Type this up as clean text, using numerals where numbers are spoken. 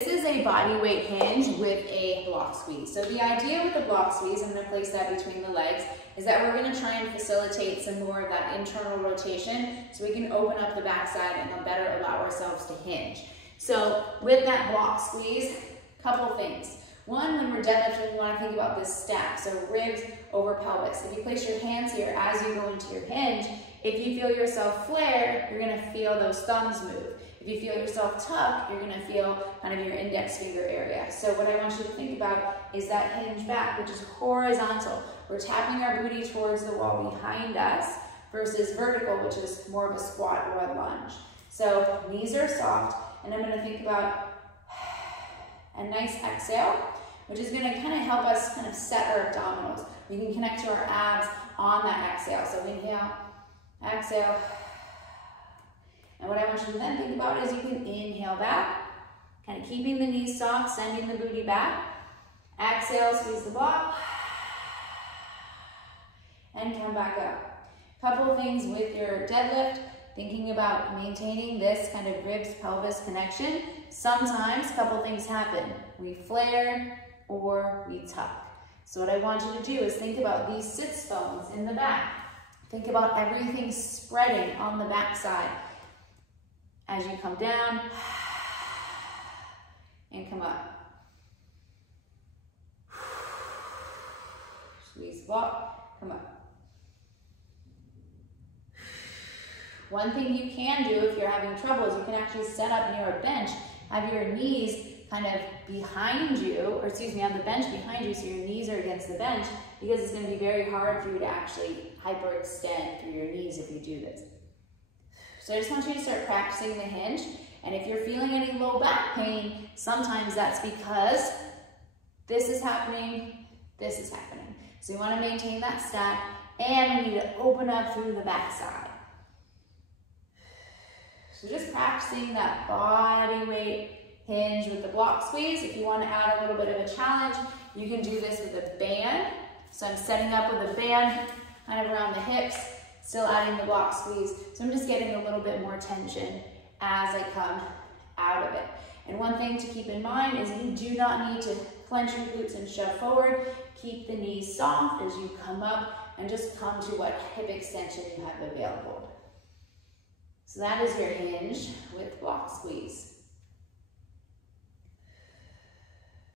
This is a body weight hinge with a block squeeze. So the idea with the block squeeze, I'm going to place that between the legs, is that we're going to try and facilitate some more of that internal rotation so we can open up the backside and better allow ourselves to hinge. So with that block squeeze, couple things. One, when we're deadlifting, we want to think about this stack, so ribs over pelvis. If you place your hands here as you go into your hinge, if you feel yourself flare, you're going to feel those thumbs move. If you feel yourself tuck, you're going to feel kind of your index finger area. So what I want you to think about is that hinge back, which is horizontal. We're tapping our booty towards the wall behind us versus vertical, which is more of a squat or a lunge. So knees are soft, and I'm going to think about a nice exhale, which is going to kind of help us kind of set our abdominals. We can connect to our abs on that exhale. So inhale, exhale. And what I want you to then think about is you can inhale back, kind of keeping the knees soft, sending the booty back. Exhale, squeeze the block, and come back up. Couple of things with your deadlift, thinking about maintaining this kind of ribs pelvis connection. Sometimes a couple things happen. We flare or we tuck. So what I want you to do is think about these sits bones in the back. Think about everything spreading on the back side. As you come down and come up. Squeeze block, come up. One thing you can do if you're having trouble is you can actually set up near a bench, have your knees kind of behind you, or excuse me, on the bench behind you so your knees are against the bench, because it's going to be very hard for you to actually hyperextend through your knees if you do this. So I just want you to start practicing the hinge, and if you're feeling any low back pain, sometimes that's because this is happening, this is happening. So you want to maintain that stack, and we need to open up through the back side. So just practicing that body weight hinge with the block squeeze. If you want to add a little bit of a challenge, you can do this with a band. So I'm setting up with a band kind of around the hips, still adding the block squeeze. So I'm just getting a little bit more tension as I come out of it. And one thing to keep in mind is you do not need to clench your glutes and shove forward. Keep the knees soft as you come up and just come to what hip extension you have available. So that is your hinge with block squeeze.